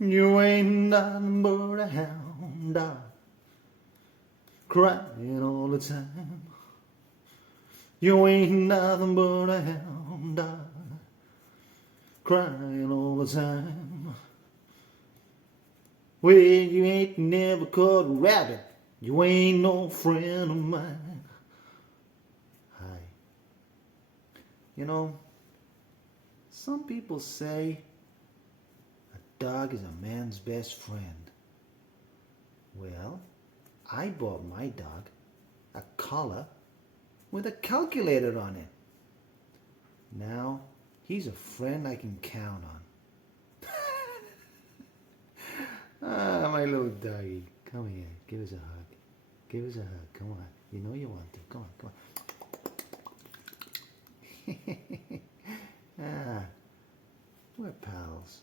You ain't nothing but a hound dog, crying all the time. You ain't nothing but a hound dog, crying all the time. Well, you ain't never caught a rabbit. You ain't no friend of mine. Hi. You know, some people say a dog is a man's best friend. Well, I bought my dog a collar with a calculator on it. Now, he's a friend I can count on. Ah, my little doggy. Come here. Give us a hug. Give us a hug. Come on. You know you want to. Come on, come on. Ah, we're pals.